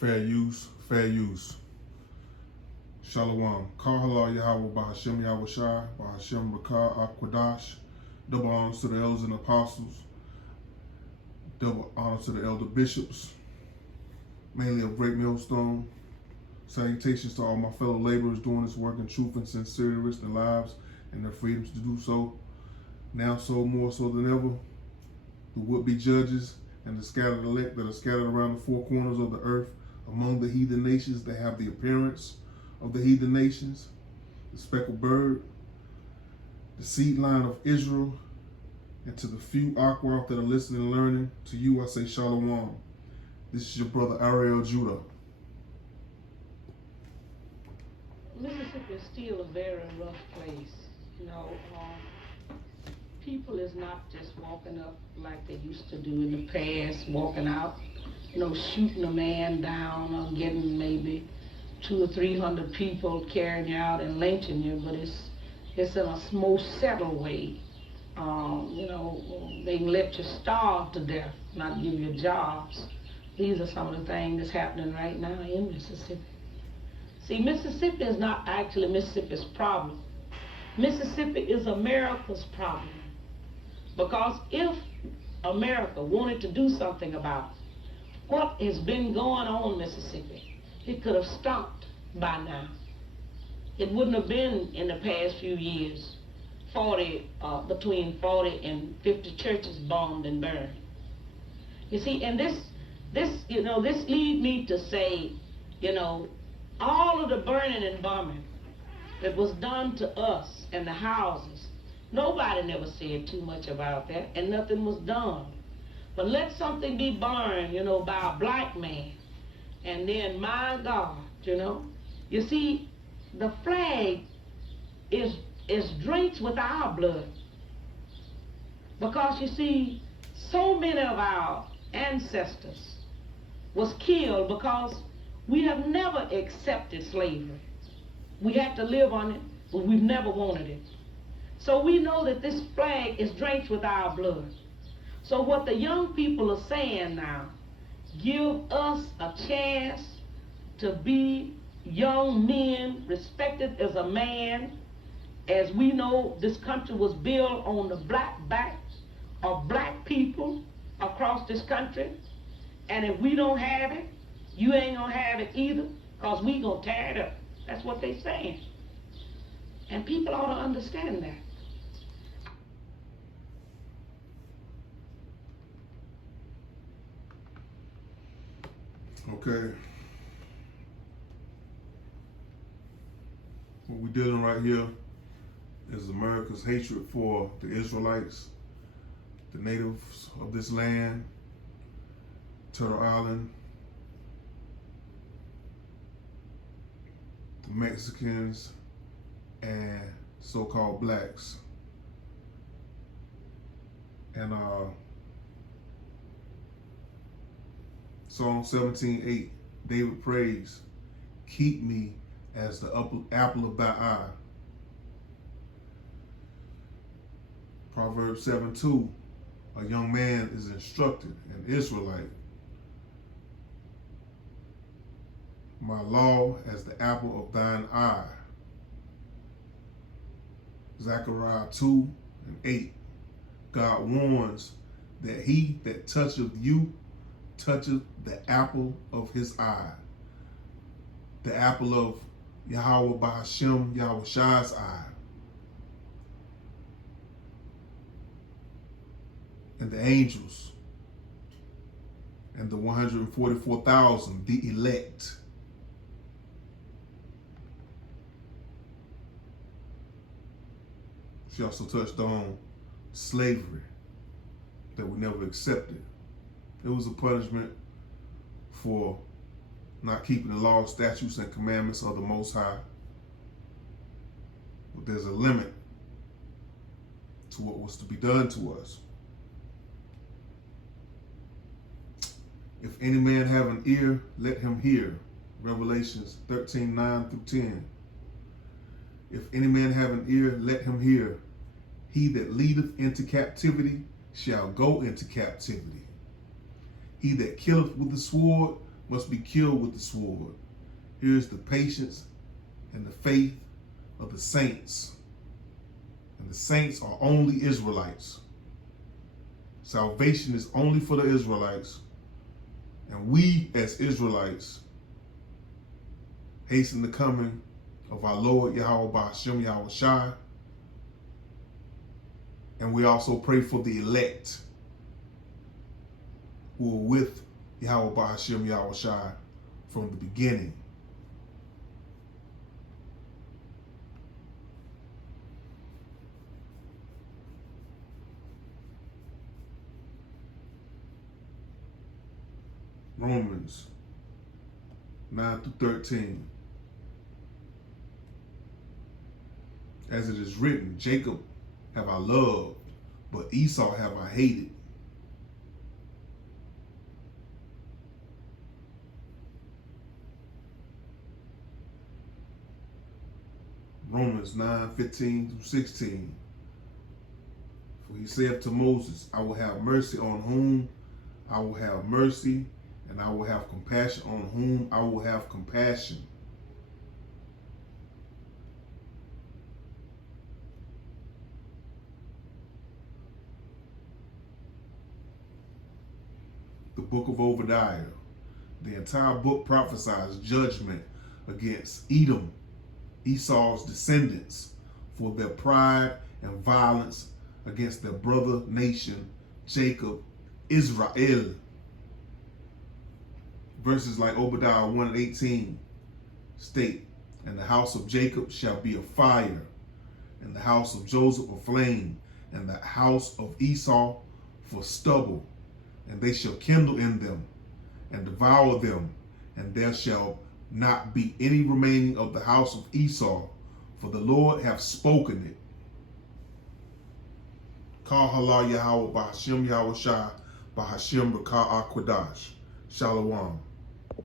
Fair use, fair use. Shalom. Kahala Yahawah Bahashem Yahawashi, Bahashem Rakah Akwadash. Double honors to the elders and apostles. Double honor to the elder bishops, mainly of Great Millstone. Salutations to all my fellow laborers doing this work in truth and sincerity, risking their lives and their freedoms to do so. Now so more so than ever, the would-be judges and the scattered elect that are scattered around the four corners of the earth among the heathen nations that have the appearance of the heathen nations, the speckled bird, the seed line of Israel, and to the few Akwath that are listening and learning, to you I say Shalom. This is your brother Ariel Judah. Mississippi is still a very rough place. People is not just walking up like they used to do in the past, walking out, shooting a man down or getting maybe 200 or 300 people carrying you out and lynching you, but it's in a more settled way. They can let you starve to death, not give you jobs. These are some of the things that's happening right now in Mississippi. See, Mississippi is not actually Mississippi's problem. Mississippi is America's problem. Because if America wanted to do something about what has been going on in Mississippi, it could have stopped by now. It wouldn't have been in the past few years between 40 and 50 churches bombed and burned. You see, and this lead me to say, all of the burning and bombing that was done to us and the houses, nobody never said too much about that, and nothing was done. But let something be burned, by a black man, and then, my God, you see, the flag is drenched with our blood. Because, you see, so many of our ancestors was killed because we have never accepted slavery. We had to live on it, but we've never wanted it. So we know that this flag is drenched with our blood. So what the young people are saying now, give us a chance to be young men, respected as a man. As we know, this country was built on the black backs of black people across this country. And if we don't have it, you ain't gonna have it either, because we gonna tear it up. That's what they saying. And people ought to understand that. Okay. What we're dealing right here is America's hatred for the Israelites, the natives of this land, Turtle Island, the Mexicans, and so-called blacks. And Psalm 17:8, David prays, keep me as the apple of thy eye. Proverbs 7:2, a young man is instructed, an Israelite. My law as the apple of thine eye. Zechariah 2:8, God warns that he that toucheth you toucheth the apple of his eye. The apple of Yahawah Bahashem Yahawashi's eye. And the angels and the 144,000, the elect. She also touched on slavery that we never accepted. It was a punishment for not keeping the laws, statutes, and commandments of the Most High. But there's a limit to what was to be done to us. If any man have an ear, let him hear. Revelations 13:9-10. If any man have an ear, let him hear. He that leadeth into captivity shall go into captivity. He that killeth with the sword, must be killed with the sword. Here is the patience and the faith of the saints. And the saints are only Israelites. Salvation is only for the Israelites. And we as Israelites hasten the coming of our Lord Yahawah Ba'ashem Yahawashi. And we also pray for the elect who are with Yahawah Ba'ashem Yahawashi from the beginning. Romans 9 through 13. As it is written, Jacob have I loved, but Esau have I hated. Romans 9, 15 through 16. For he saith to Moses, I will have mercy on whom I will have mercy, and I will have compassion on whom I will have compassion. The book of Obadiah. The entire book prophesies judgment against Edom, Esau's descendants, for their pride and violence against their brother nation, Jacob, Israel. Verses like Obadiah 1:18 state, and the house of Jacob shall be a fire, and the house of Joseph a flame, and the house of Esau for stubble, and they shall kindle in them and devour them, and there shall not be any remaining of the house of Esau, for the Lord hath spoken it. Kal Hala Yahawah Ba'ashem Yahawashi Ba'ashem Rakah Akwadash. Shalom.